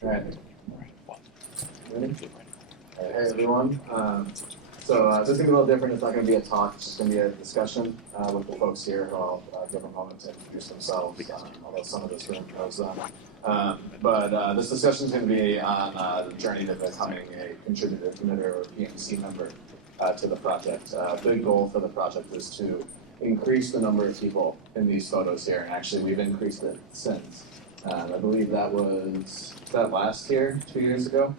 All right. Ready? Hey everyone. Just gonna be a little different. It's not gonna be a talk. It's just gonna be a discussion with the folks here who I'll give a moment to introduce themselves. Although some of this room knows them. This discussion is going to be on the journey to becoming a contributor, committer, or PMC member to the project. Big goal for the project is to increase the number of people in these photos here, and actually we've increased it since. I believe that was last year, 2 years ago.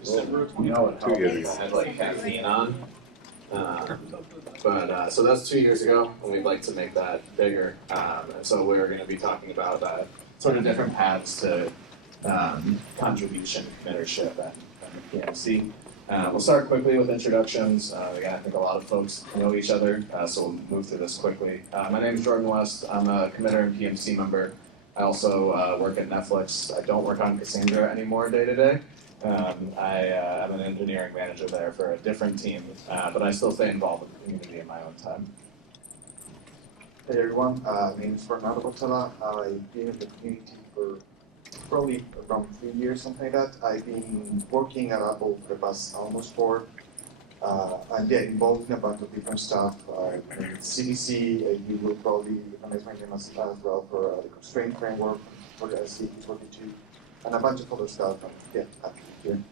December of 2 years ago. I had like caffeine on. So that's 2 years ago, and we'd like to make that bigger. And so we're going to be talking about sort of different paths to contribution, mentorship, and the PMC. We'll start quickly with introductions. Again, I think a lot of folks know each other, so we'll move through this quickly. My name is Jordan West. I'm a committer and PMC member. I also work at Netflix. I don't work on Cassandra anymore day to day. I'm an engineering manager there for a different team, but I still stay involved with the community in my own time. Hey everyone, my name is Fernando Botella. I've been in the community for probably around 3 years, something like that. I've been working at Apple for the past almost 4. I'm involved in a bunch of different stuff. CDC, you will probably recognize my name as well for the constraint framework, for the SC42, and a bunch of other stuff. And happy to be here.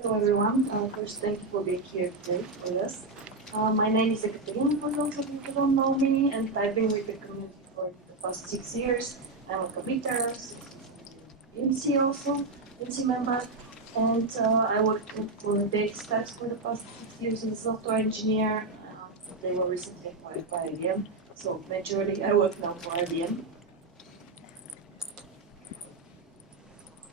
Hello everyone, first thank you for being here today with us. My name is Ekaterina, for those of you who don't know me, and I've been with the community for the past 6 years. I'm a committer, PMC also, PMC member, and I worked for data stacks for the past 6 years as a software engineer. They were recently acquired by IBM, so majority I work now for IBM.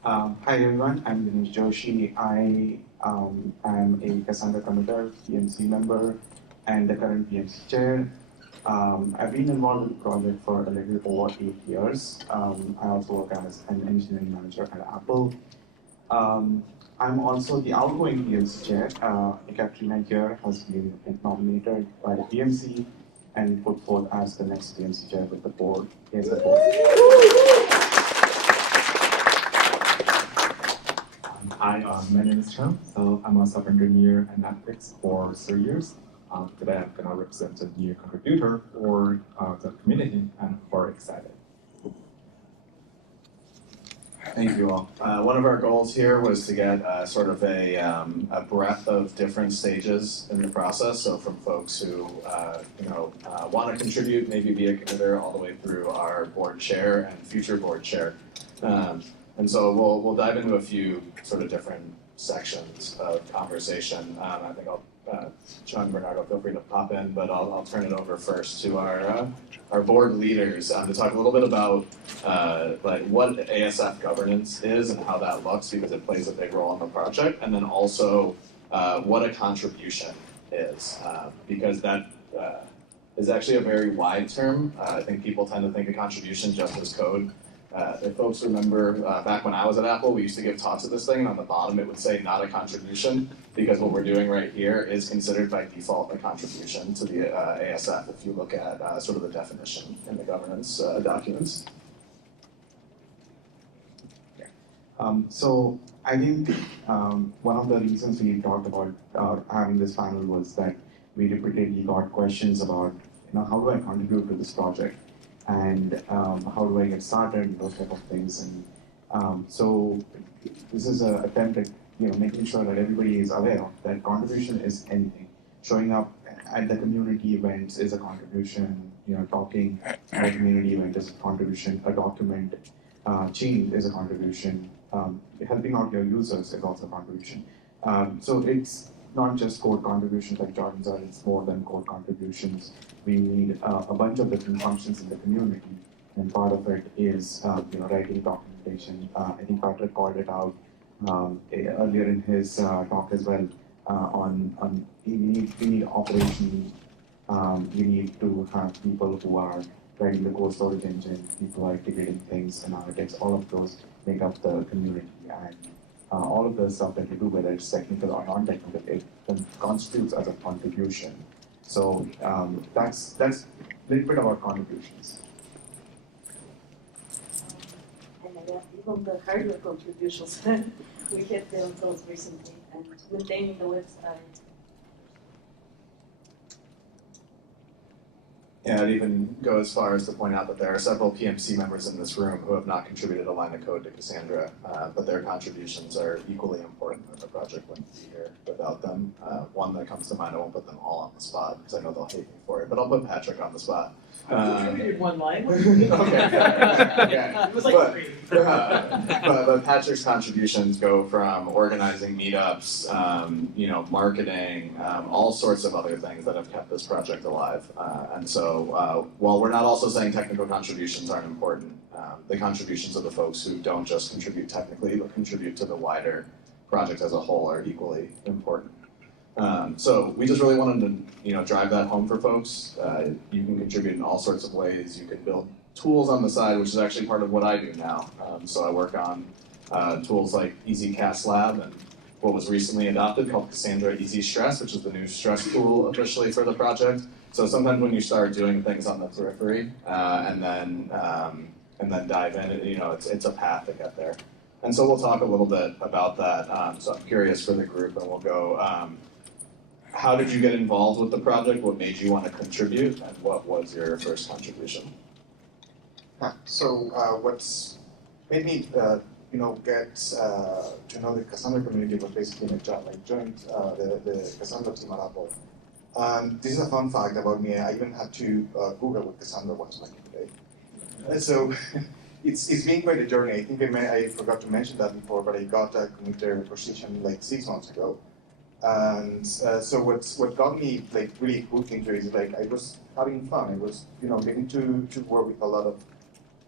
Hi everyone, I'm Dinesh Joshi. I am a Cassandra committer, PMC member, and the current PMC chair. I've been involved with the project for a little over 8 years. I also work as an engineering manager at Apple. I'm also the outgoing PMC chair. Ekaterina here has been nominated by the PMC and put forth as the next PMC chair with the board. Here's the board. Hi, my name is Chan. So I'm a software engineer at Netflix for 3 years. Today I'm going to represent a new contributor for the community, and we're excited. Thank you all. One of our goals here was to get sort of a breadth of different stages in the process. So from folks who want to contribute, maybe be a committer, all the way through our board chair and future board chair. And so we'll dive into a few sort of different sections of conversation. I think John and Bernardo, feel free to pop in, but I'll turn it over first to our board leaders to talk a little bit about like what ASF governance is and how that looks, because it plays a big role in the project, and then also what a contribution is, because that is actually a very wide term. I think people tend to think of contribution just as code. If folks remember, back when I was at Apple, we used to give talks at this thing, and on the bottom it would say not a contribution, because what we're doing right here is considered by default a contribution to the ASF if you look at sort of the definition in the governance documents. So I think one of the reasons we talked about having this panel was that we repeatedly got questions about, how do I contribute to this project? And how do I get started, those type of things. And so this is an attempt at making sure that everybody is aware of that contribution is anything. Showing up at the community events is a contribution, talking at a community event is a contribution, a document change is a contribution, helping out your users is also a contribution. So it's not just code contributions like Jordan said, it's more than code contributions. We need a bunch of different functions in the community, and part of it is writing documentation. I think Patrick called it out earlier in his talk as well. On we need operations. We need to have people who are writing the core storage engine, people who are integrating things, analytics. All of those make up the community, and all of the stuff that you do, whether it's technical or non-technical, it constitutes as a contribution. So that's a little bit about contributions. even the hardware contributions that we have built those recently and maintaining the website. Yeah, I'd even go as far as to point out that there are several PMC members in this room who have not contributed a line of code to Cassandra, but their contributions are equally important, and the project wouldn't be here without them. One that comes to mind, I won't put them all on the spot because I know they'll hate me for it, but I'll put Patrick on the spot. I contributed one line. Okay. It was like three. But Patrick's contributions go from organizing meetups, marketing, all sorts of other things that have kept this project alive. And so, while we're not also saying technical contributions aren't important, the contributions of the folks who don't just contribute technically, but contribute to the wider project as a whole are equally important. So we just really wanted to, drive that home for folks. You can contribute in all sorts of ways. You can build tools on the side, which is actually part of what I do now. So I work on tools like EasyCast Lab and what was recently adopted called Cassandra Easy Stress, which is the new stress tool officially for the project. So sometimes when you start doing things on the periphery and then dive in, it's a path to get there. And so we'll talk a little bit about that. So I'm curious for the group, and we'll go. How did you get involved with the project? What made you want to contribute, and what was your first contribution? So what's made me, get to know the Cassandra community was basically my job. I joined the Cassandra team at Apple. This is a fun fact about me. I even had to Google what Cassandra was like today. So it's been quite a journey. I think I forgot to mention that before, but I got a commuter position like 6 months ago. And so what got me really hooked into it is I was having fun. I was getting to work with a lot of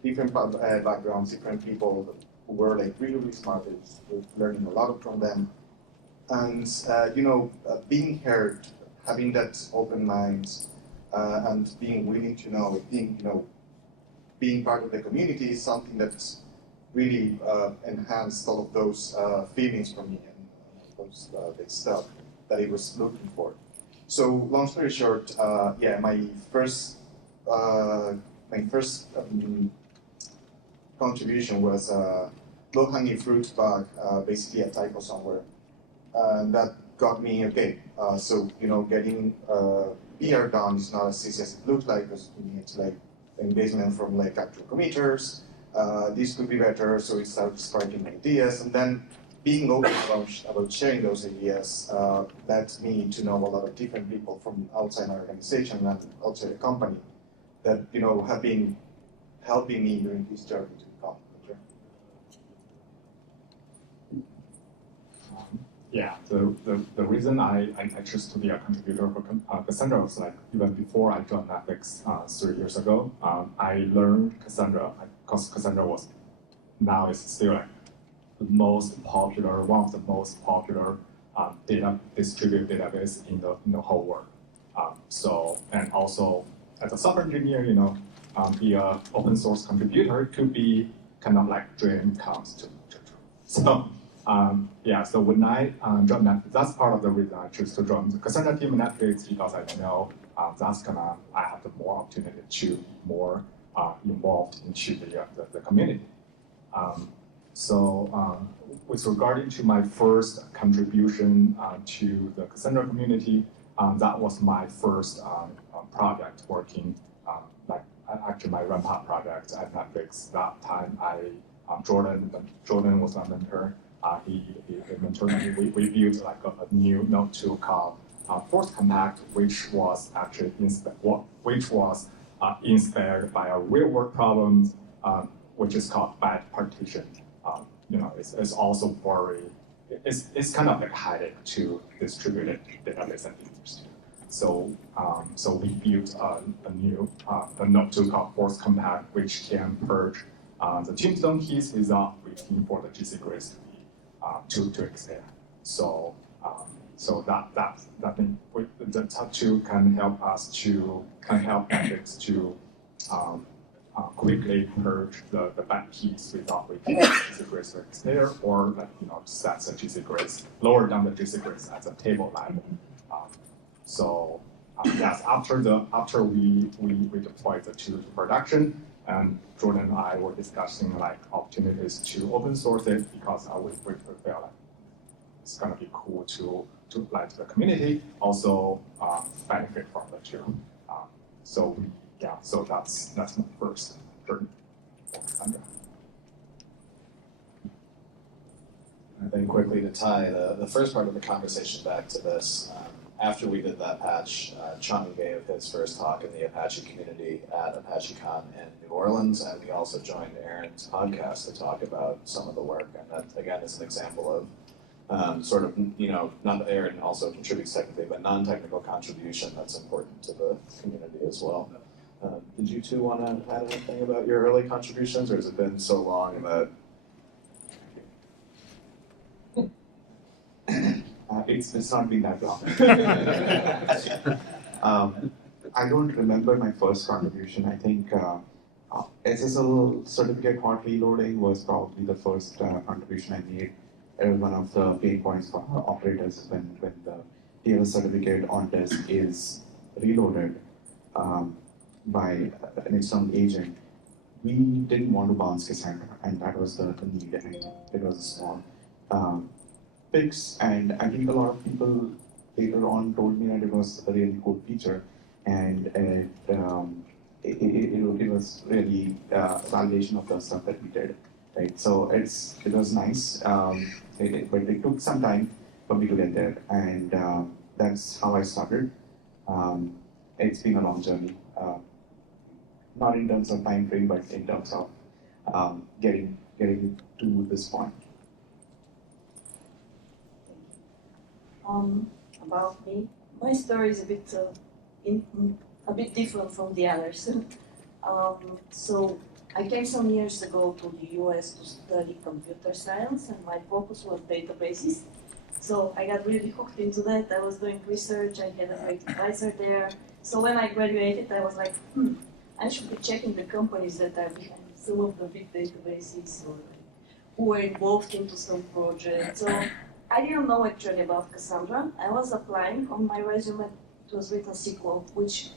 different backgrounds, different people who were really smart. I was learning a lot from them, and being heard, having that open mind, and being willing to know. I think being part of the community is something that's really enhanced all of those feelings for me. Those big stuff that I was looking for. So long story short, my first contribution was low-hanging fruit bug, basically a typo somewhere, and that got me okay. So getting PR done is not as easy as it looks like, because we need engagement from actual committers. This could be better, so we started sparking ideas, and then being open about sharing those ideas led me to know a lot of different people from outside our organization and outside the company that have been helping me during this journey to become a leader. The reason I chose to be a contributor for Cassandra was even before I joined Netflix 3 years ago. I learned Cassandra because Cassandra now is still the most popular, one of the most popular distributed database in the whole world. And also as a software engineer, be an open source contributor could be kind of dream comes to true. So when I joined Netflix, that's part of the reason I chose to join the Cassandra team at Netflix, because I know I have the more opportunity to more involved into the community. With regarding to my first contribution to the Cassandra community, that was my first project working, actually my ramp-up project at Netflix. That time, Jordan was my mentor. He mentored me. We built a new node tool called Force Compact, which was actually inspired by a real-world problem, which is called bad partition. It's also it's kind of headed to distributed database engineers. So we built a new node tool called Force Compact, which can purge the tombstone keys without waiting for the GC grace to expand. So that thing, the tool can help Netflix to quickly purge the bad keys without waiting for GC grace to expand, or set the GC grace, lower down the GC grace at the table level. Yes, after we deployed the tool to production, And Jordan and I were discussing like opportunities to open source it because we feel like it's gonna be cool to apply to the community, also benefit from the too. So yeah, so that's my first journey for Cassandra. I think quickly to tie the first part of the conversation back to this, after we did that patch, Chung gave his first talk in the Apache community at ApacheCon in New Orleans, and we also joined Aaron's podcast to talk about some of the work. And that, again, is an example of sort of, not that Aaron also contributes technically, but non-technical contribution that's important to the community as well. Did you two want to add anything about your early contributions, or has it been so long that It's not been that long. I don't remember my first contribution. I think SSL certificate hot reloading was probably the first contribution I made. It was one of the pain points for operators when the TLS certificate on disk is reloaded by an external agent. We didn't want to bounce Cassandra, and that was the need. I mean, it was a small fix, and I think a lot of people later on told me that it was a really cool feature, and it was really validation of the stuff that we did, right? So it was nice, but it took some time for me to get there, and that's how I started. It's been a long journey, not in terms of time frame, but in terms of getting to this point. About me, my story is a bit different from the others. So I came some years ago to the US to study computer science, and my focus was databases. So I got really hooked into that. I was doing research. I had a great advisor there. So when I graduated, I was like, I should be checking the companies that are behind some of the big databases or who are involved into some project. So I didn't know actually about Cassandra. I was applying. On my resume, it was written SQL, which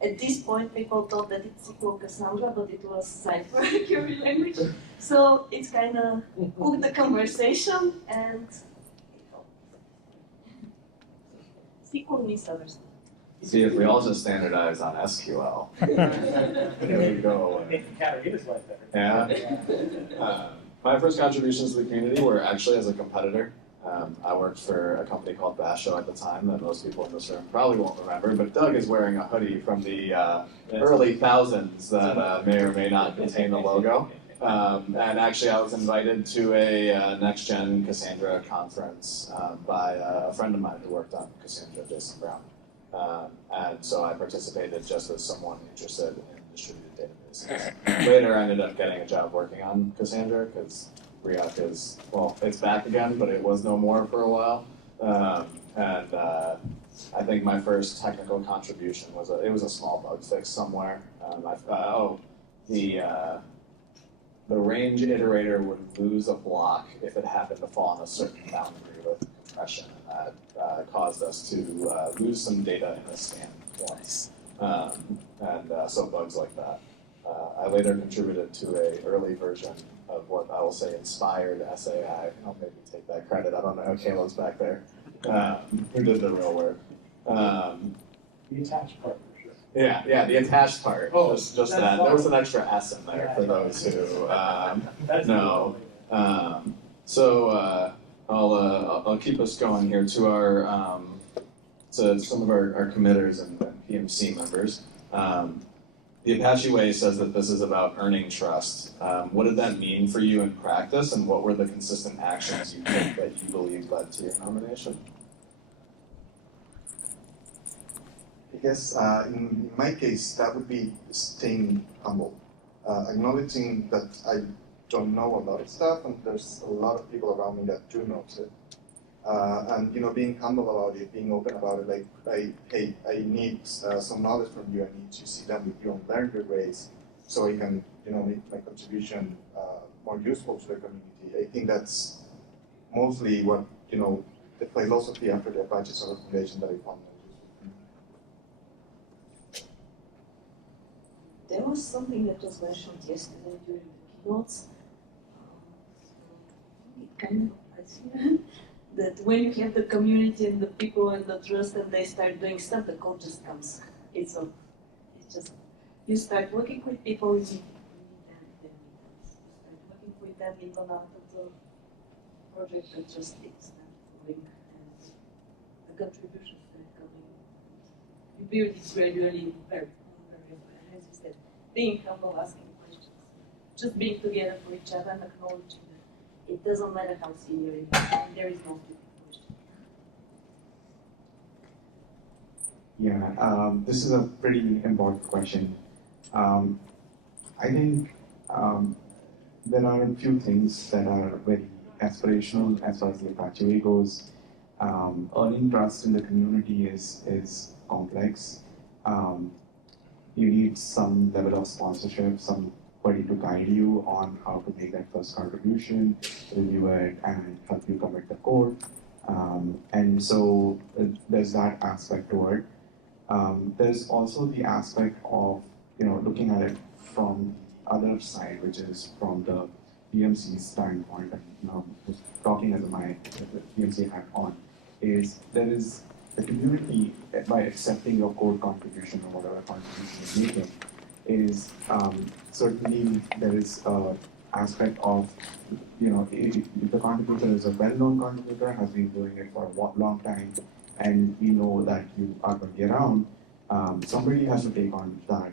at this point people thought that it's SQL Cassandra, but it was Cypher query language. So it's kind of hooked the conversation, and SQL means other stuff. see if we all just standardize on SQL? There we go. Yeah. My first contributions to the community were actually as a competitor. I worked for a company called Basho at the time that most people in this room probably won't remember, but Doug is wearing a hoodie from the early thousands that may or may not contain the logo. And actually I was invited to a next-gen Cassandra conference by a friend of mine who worked on Cassandra, Jason Brown. And so I participated just as someone interested in distributed databases. Later I ended up getting a job working on Cassandra because Riak is, well, it's back again, but it was no more for a while. And I think my first technical contribution was it was a small bug fix somewhere. The range iterator would lose a block if it happened to fall on a certain boundary with compression, and that caused us to lose some data in a scan once. So bugs like that. I later contributed to an early version of what I will say inspired SAI. I'll maybe take that credit. I don't know. Caleb's back there. Who did the real work? The attached part, for sure. Yeah, the attached part. Oh, just that's that. fine. There was an extra S in there for those who know. I'll keep us going here to our to some of our committers and PMC members. The Apache Way says that this is about earning trust. What did that mean for you in practice, and what were the consistent actions you took that you believe led to your nomination? I guess in my case, that would be staying humble, acknowledging that I don't know a lot of stuff, and there's a lot of people around me that do know it. And being humble about it, being open about it, like, hey, I need some knowledge from you. I need to sit down with you and learn your ways, so I can, make my contribution more useful to the community. I think that's mostly what, the philosophy after the Apache Software Foundation that I found most useful. there was something that was mentioned yesterday during the keynotes. It kind of applies here. That when you have the community and the people and the trust and they start doing stuff, the code just comes. It's just, you start working with people, you meet them, they meet us. You start working with them even after the project that just it's not going and the contributions start coming. You build it gradually, very, very well. As you said, being humble, asking questions, just being together for each other and acknowledging that it doesn't matter how senior it is, and there is no stupid question. Yeah, this is a pretty important question. I think there are a few things that are very aspirational as far as the Apache Way goes. Earning trust in the community is complex. You need some level of sponsorship, somebody to guide you on how to make that first contribution, review it, and help you commit the code. And so there's that aspect to it. There's also the aspect of looking at it from the other side, which is from the PMC standpoint, and just talking as my PMC hat on, is there is the community, by accepting your code contribution or whatever contribution you're making, is certainly there is an aspect of, if the contributor is a well-known contributor, has been doing it for a long time, and we know that you are going to be around, somebody has to take on that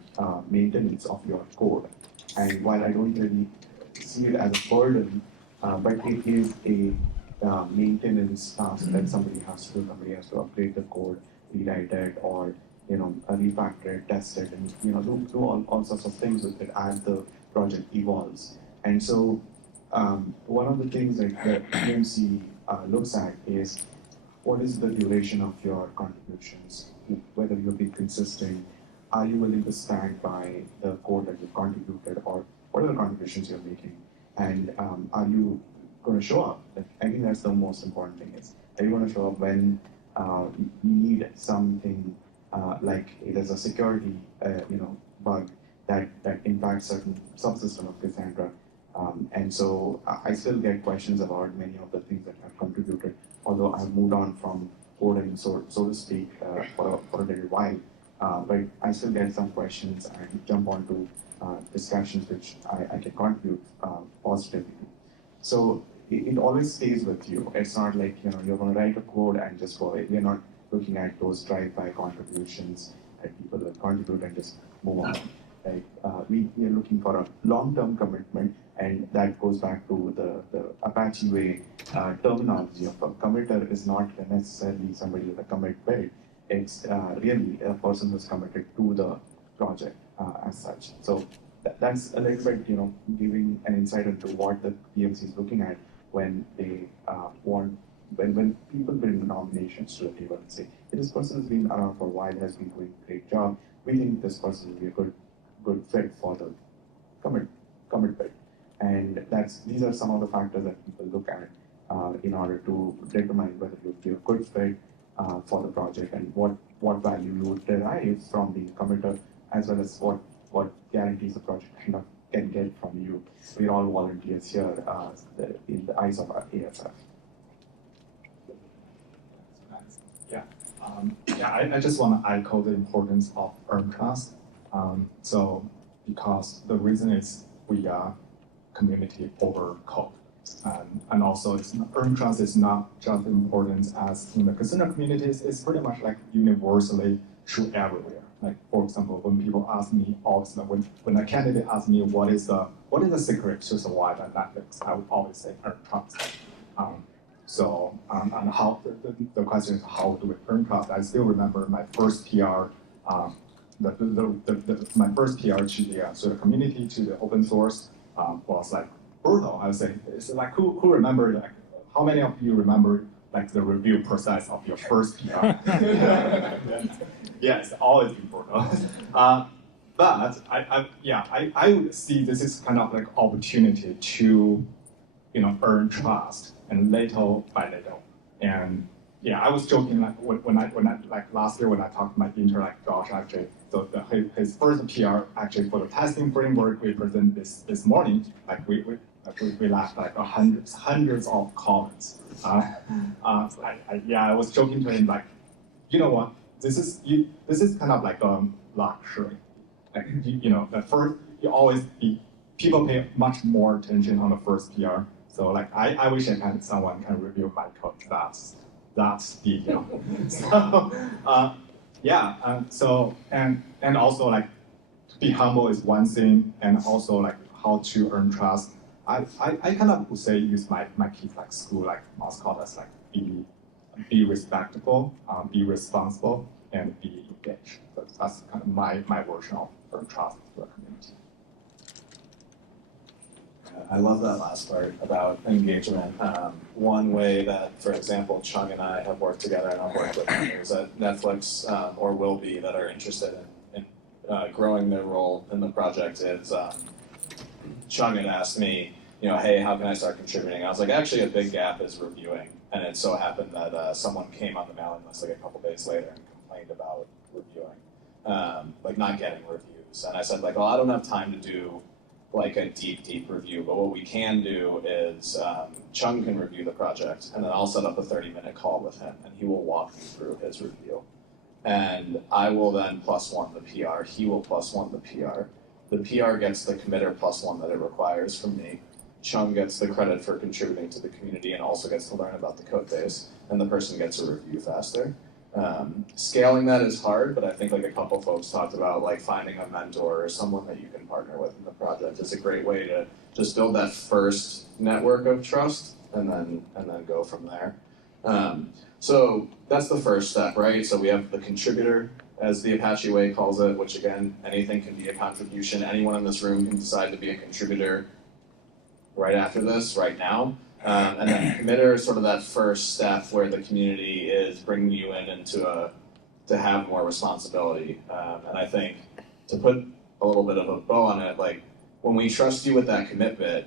maintenance of your code. And while I don't really see it as a burden, but it is a maintenance task that somebody has to do. Somebody has to upgrade the code, rewrite it, or refactor it, test it, and do all sorts of things with it as the project evolves. And so one of the things that the PMC looks at is what is the duration of your contributions, whether you'll be consistent, are you willing to stand by the code that you've contributed, or what are the contributions you're making, and are you going to show up? I think that's the most important thing, is are you going to show up when you need something like there's a security bug that impacts certain subsystem of Cassandra. And so I still get questions about many of the things that have contributed, although I've moved on from coding, so to speak, for a little while. But I still get some questions and jump onto discussions which I can contribute positively to. So it always stays with you. It's not like you're going to write a code and just go away. We're not looking at those drive-by contributions that people will contribute and just move on. Like we are looking for a long-term commitment, and that goes back to the Apache Way terminology of a committer is not necessarily somebody with a commit build. It's really a person who's committed to the project as such. So that's a little bit, giving an insight into what the PMC is looking at when they when people bring nominations to the table and say, hey, this person has been around for a while, has been doing a great job. We think this person will be a good fit for the commit build. And these are some of the factors that people look at in order to determine whether you'll be a good fit for the project, and what value you would derive from being a committer, as well as what guarantees the project can get from you. We're all volunteers here in the eyes of our ASF. I just want to echo the importance of earned trust. So because the reason is we are community over code. And also earned trust is not just important as in the Cassandra communities, it's pretty much like universally true everywhere. Like for example, when people ask me when a candidate asks me what is the secret to survive at Netflix, I would always say earned trust. And how the question is how do we earn trust? I still remember my first PR, my first PR to the community, to the open source was like brutal. I would say it's like who remember, like how many of you remember like the review process of your first PR? Yeah, it's always been brutal. But I would see this is kind of like opportunity to earn trust, and little by little, and yeah, I was joking like when I like last year when I talked to my intern like Josh actually, so his first PR actually for the testing framework we presented this morning, like we laughed like hundreds of comments. I was joking to him like, you know what, this is kind of like a luxury. Like the first people pay much more attention on the first PR. So like I wish someone can review my code. That's the deal. So and also like to be humble is one thing, and also like how to earn trust. I kind of would say use my kids like school like mascot as like be respectable, be responsible, and be engaged. So that's kind of my version of earn trust to the community. I love that last part about engagement. One way that, for example, Chung and I have worked together, and I've worked with others at Netflix or will be that are interested in growing their role in the project is Chung had asked me, hey, how can I start contributing? I was like, actually, a big gap is reviewing, and it so happened that someone came on the mailing list like a couple days later and complained about reviewing, like not getting reviews, and I said like, well, I don't have time to do like a deep review, but what we can do is Chung can review the project, and then I'll set up a 30-minute call with him, and he will walk me through his review. And I will then +1 the PR, he will +1 the PR. The PR gets the committer +1 that it requires from me. Chung gets the credit for contributing to the community and also gets to learn about the code base, and the person gets a review faster. Scaling that is hard, but I think like a couple folks talked about like finding a mentor or someone that you can partner with in the project is a great way to just build that first network of trust and then go from there. So that's the first step, right? So we have the contributor, as the Apache Way calls it, which again, anything can be a contribution. Anyone in this room can decide to be a contributor right after this, right now. And then committer is sort of that first step where the community is bringing you in to have more responsibility. And I think to put a little bit of a bow on it, like when we trust you with that commitment,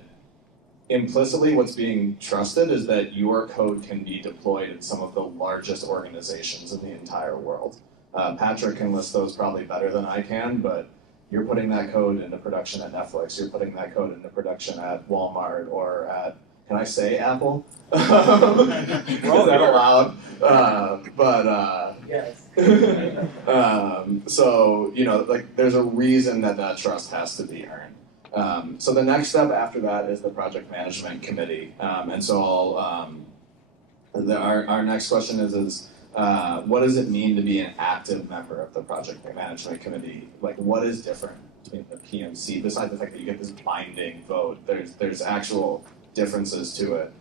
implicitly what's being trusted is that your code can be deployed in some of the largest organizations in the entire world. Patrick can list those probably better than I can, but you're putting that code into production at Netflix, you're putting that code into production at Walmart or at, can I say Apple? Is that allowed? Yes. So, like there's a reason that trust has to be earned. So the next step after that is the project management committee. And so our next question is what does it mean to be an active member of the project management committee? Like what is different between the PMC, besides the fact that you get this binding vote, there's actual differences to it.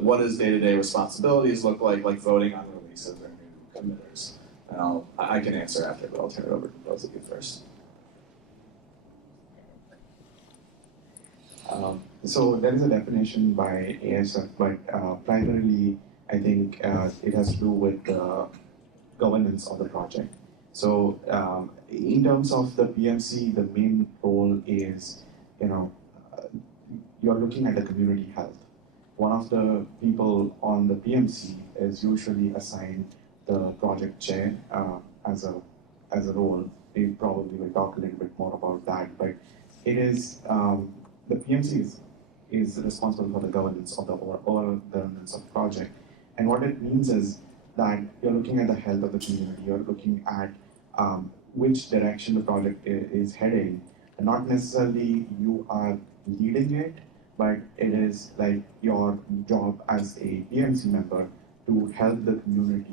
What does day-to-day responsibilities look like voting on releases or new committers? And I can answer after, but I'll turn it over to both of you first. So there is a definition by ASF, but primarily I think it has to do with the governance of the project. So in terms of the PMC, the main role is, you're looking at the community health. One of the people on the PMC is usually assigned the project chair as a role. We probably will talk a little bit more about that, but it is the PMC is responsible for the governance of the overall governance of the project. And what it means is that you're looking at the health of the community, you're looking at which direction the project is heading, and not necessarily you are leading it, but it is like your job as a PMC member to help the community,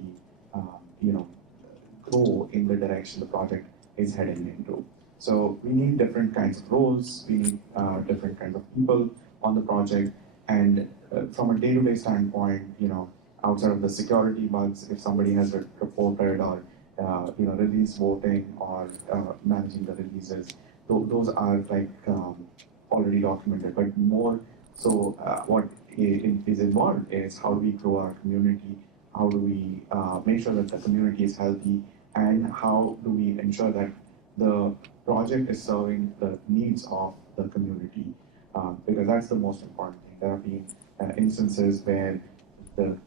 grow in the direction the project is heading into. So we need different kinds of roles, we need different kinds of people on the project, and from a day-to-day standpoint, outside of the security bugs, if somebody has reported or release voting or managing the releases, those are like already documented. But more so, what is involved is how do we grow our community, how do we make sure that the community is healthy, and how do we ensure that the project is serving the needs of the community, because that's the most important thing. There have been instances where the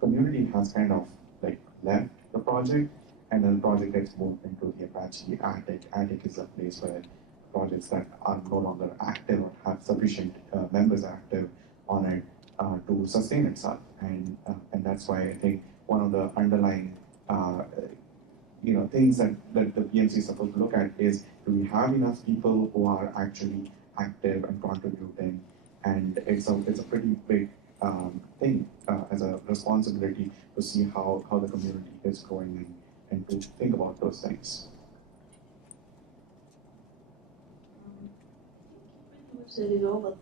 community has kind of like left the project, and then the project gets moved into the Apache Attic. Attic is a place where projects that are no longer active or have sufficient members active on it to sustain itself, and that's why I think one of the underlying things that the PMC is supposed to look at is, do we have enough people who are actually active and contributing? And it's a pretty big thing as a responsibility to see how the community is growing and to think about those things. You said it all, but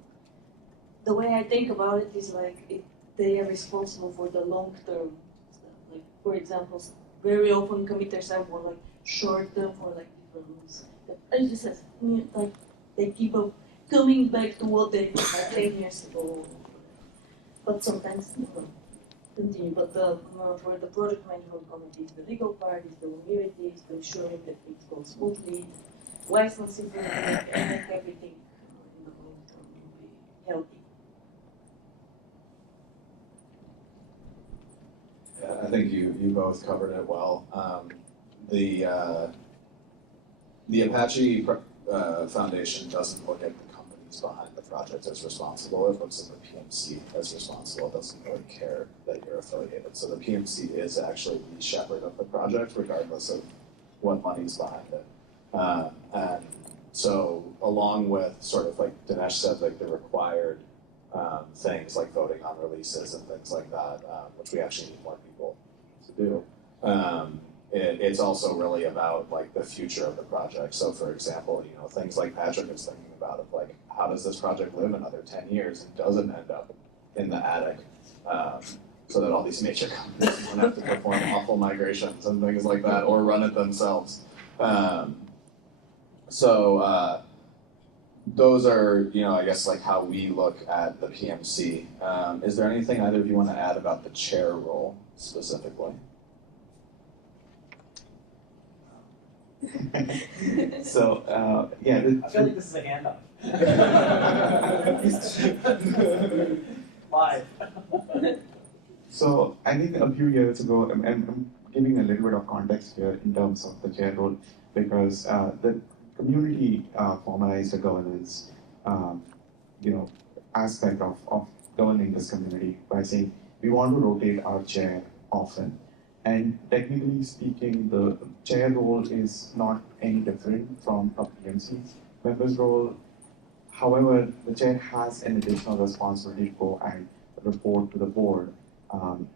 the way I think about it is like they are responsible for the long term stuff. Like, for example, very often committers are more like short term or like different rules. It just says, like, they keep up coming back to what they did like 10 years ago. But sometimes continue. But for the project management committee, is the legal part, is the longevity, is the ensuring that things go smoothly, licensing, and make everything in the long term will be healthy. Yeah, I think you both covered it well. The Apache Foundation doesn't look at the companies behind the project as responsible. It looks at the PMC as responsible. It doesn't really care that you're affiliated. So the PMC is actually the shepherd of the project, regardless of what money's behind it. And so, along with sort of like Dinesh said, like the required things like voting on releases and things like that, which we actually need more people to do. It's also really about like the future of the project. So for example, things like Patrick is thinking about of like, how does this project live another 10 years and doesn't end up in the attic, so that all these major companies don't have to perform awful migrations and things like that or run it themselves. Those are, I guess like how we look at the PMC. Is there anything either of you want to add about the chair role specifically? So yeah, I feel like this is a handoff. Live. So I think a few years ago, I'm giving a little bit of context here in terms of the chair role, because the community formalized a governance, aspect of governing this community by saying we want to rotate our chair often. And technically speaking, the chair role is not any different from a PMC member's role. However, the chair has an additional responsibility to go and report to the board.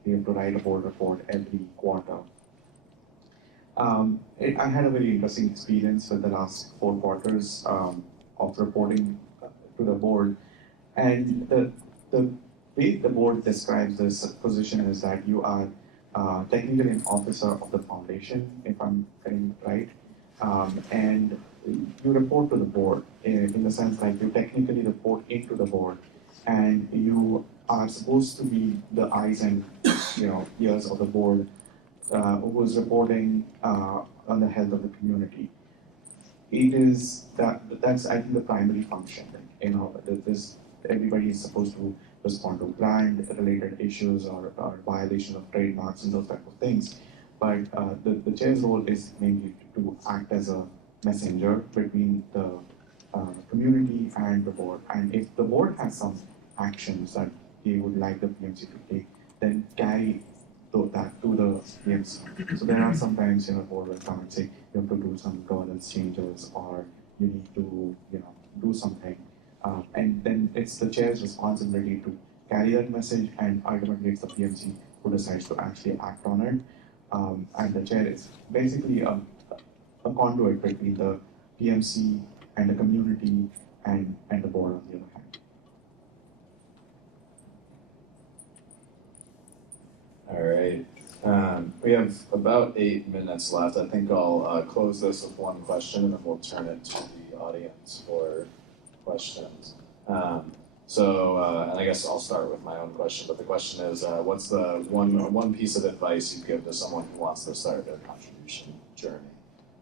We have to write a board report every quarter. I had a very interesting experience with the last 4 quarters of reporting to the board. And the way the board describes this position is that you are technically an officer of the foundation, if I'm getting it right. And you report to the board in the sense like you technically report into the board, and you are supposed to be the eyes and ears of the board who is reporting on the health of the community. It is that's I think the primary function. Everybody is supposed to respond to brand-related issues or violation of trademarks and those type of things. But the chair's role is mainly to act as a messenger between the community and the board. And if the board has some actions that they would like the PMC to take, then carry that to the PMC. So there are sometimes the board will come and say you have to do some governance changes or you need to do something. And then it's the chair's responsibility to carry that message, and ultimately it's the PMC who decides to actually act on it. And the chair is basically a conduit between the PMC and the community and the board on the other hand. All right. We have about 8 minutes left. I think I'll close this with one question, and then we'll turn it to the audience for questions. And I guess I'll start with my own question, but the question is, what's the one piece of advice you'd give to someone who wants to start their contribution journey?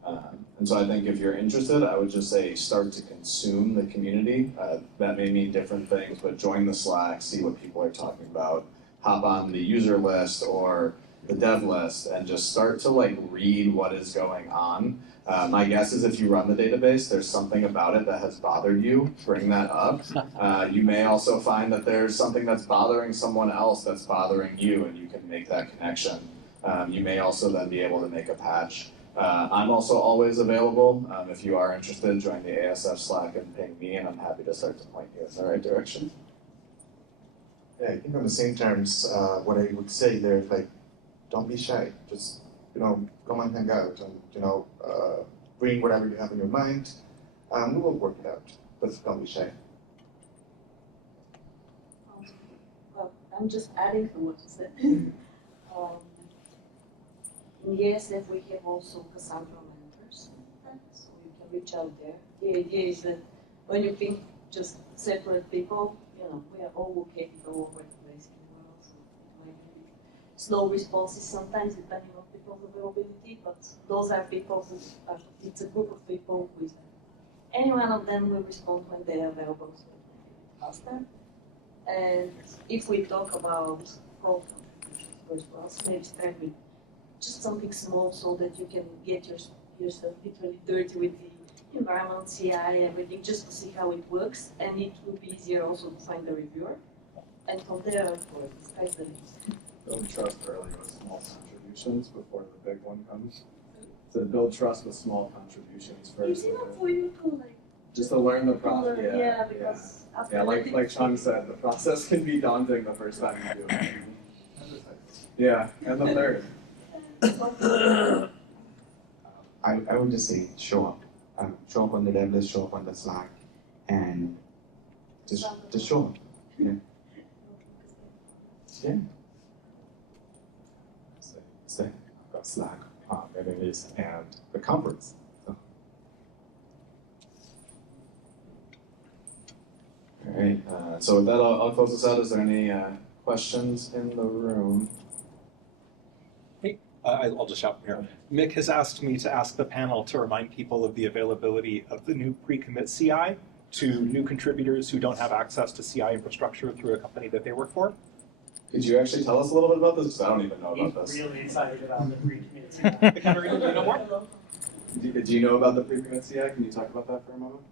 And so I think if you're interested, I would just say start to consume the community. That may mean different things, but join the Slack, see what people are talking about. hop on the user list or the dev list and just start to like read what is going on. My guess is if you run the database, there's something about it that has bothered you, bring that up. You may also find that there's something that's bothering someone else that's bothering you, and you can make that connection. You may also then be able to make a patch. I'm also always available. If you are interested, join the ASF Slack and ping me, and I'm happy to start to point you in the right direction. Yeah, I think on the same terms, what I would say there, like, don't be shy. Just, come and hang out and, bring whatever you have in your mind, and we will work it out. But don't be shy. Well, I'm just adding to what you said. In ESF, we have also Cassandra mentors, so you can reach out there. The idea is that when you think just separate people, we are all located all over the place in the world, so it might be slow responses sometimes depending on people's availability, but those are people who it's a group of people with any one of them will respond when they are available, so it might be faster. And if we talk about code contributions as well, maybe start with just something small so that you can get yourself literally dirty with the environment, CI, everything, just to see how it works, and it will be easier also to find the reviewer. And from there, of course, sky's the limit. Build trust early with small contributions before the big one comes. So build trust with small contributions first. Easy enough for you to Just to learn the process. yeah, because after Yeah, like Chung said, the process can be daunting the first time you do it. Yeah, and the third. I would just say show up. Show up on the dev list, show up on the Slack, and just show up. Yeah. Yeah. Say, I've got Slack, mailing list, and the conference. So. All right, so with that, I'll close this out. Is there any questions in the room? I'll just shout from here. Mick has asked me to ask the panel to remind people of the availability of the new pre-commit CI to new contributors who don't have access to CI infrastructure through a company that they work for. Could you actually tell us a little bit about this? Because I don't even know about this. He's really excited about the pre-commit CI. Do you know more? Do you know about the pre-commit CI? Can you talk about that for a moment?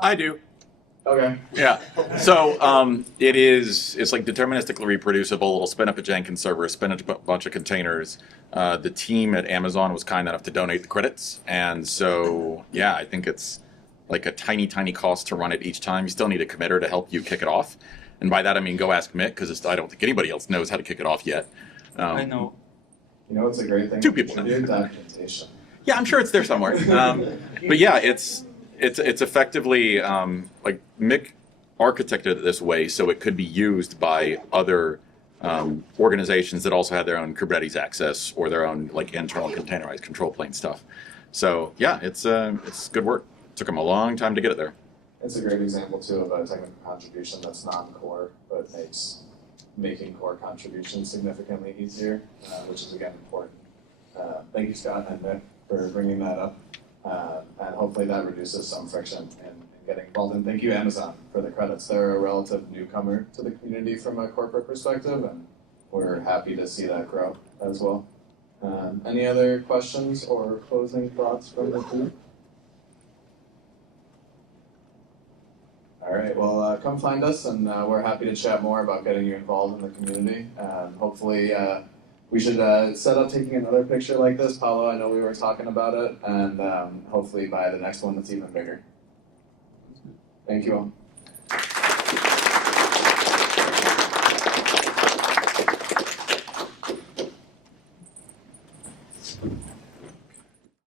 I do. Okay. Yeah. So it's like deterministically reproducible. It'll spin up a Jenkins server, spin up a bunch of containers. The team at Amazon was kind enough to donate the credits. And so, yeah, I think it's like a tiny, tiny cost to run it each time. You still need a committer to help you kick it off. And by that, I mean, go ask Mick, because I don't think anybody else knows how to kick it off yet. I know. You know, it's a great thing. Two people. Documentation. Yeah, I'm sure it's there somewhere. But yeah, it's effectively like Mick architected it this way so it could be used by other organizations that also had their own Kubernetes access or their own like internal containerized control plane stuff. So yeah, it's good work. Took them a long time to get it there. It's a great example too of a technical contribution that's non-core, but makes making core contributions significantly easier, which is again important. Thank you, Scott and Nick, for bringing that up. And hopefully that reduces some friction in getting involved. And thank you, Amazon, for the credits. They're a relative newcomer to the community from a corporate perspective, and we're happy to see that grow as well. Any other questions or closing thoughts from the group? All right, well, come find us, and we're happy to chat more about getting you involved in the community. Hopefully, we should set up taking another picture like this. Paulo, I know we were talking about it, and hopefully by the next one it's even bigger. Thank you all.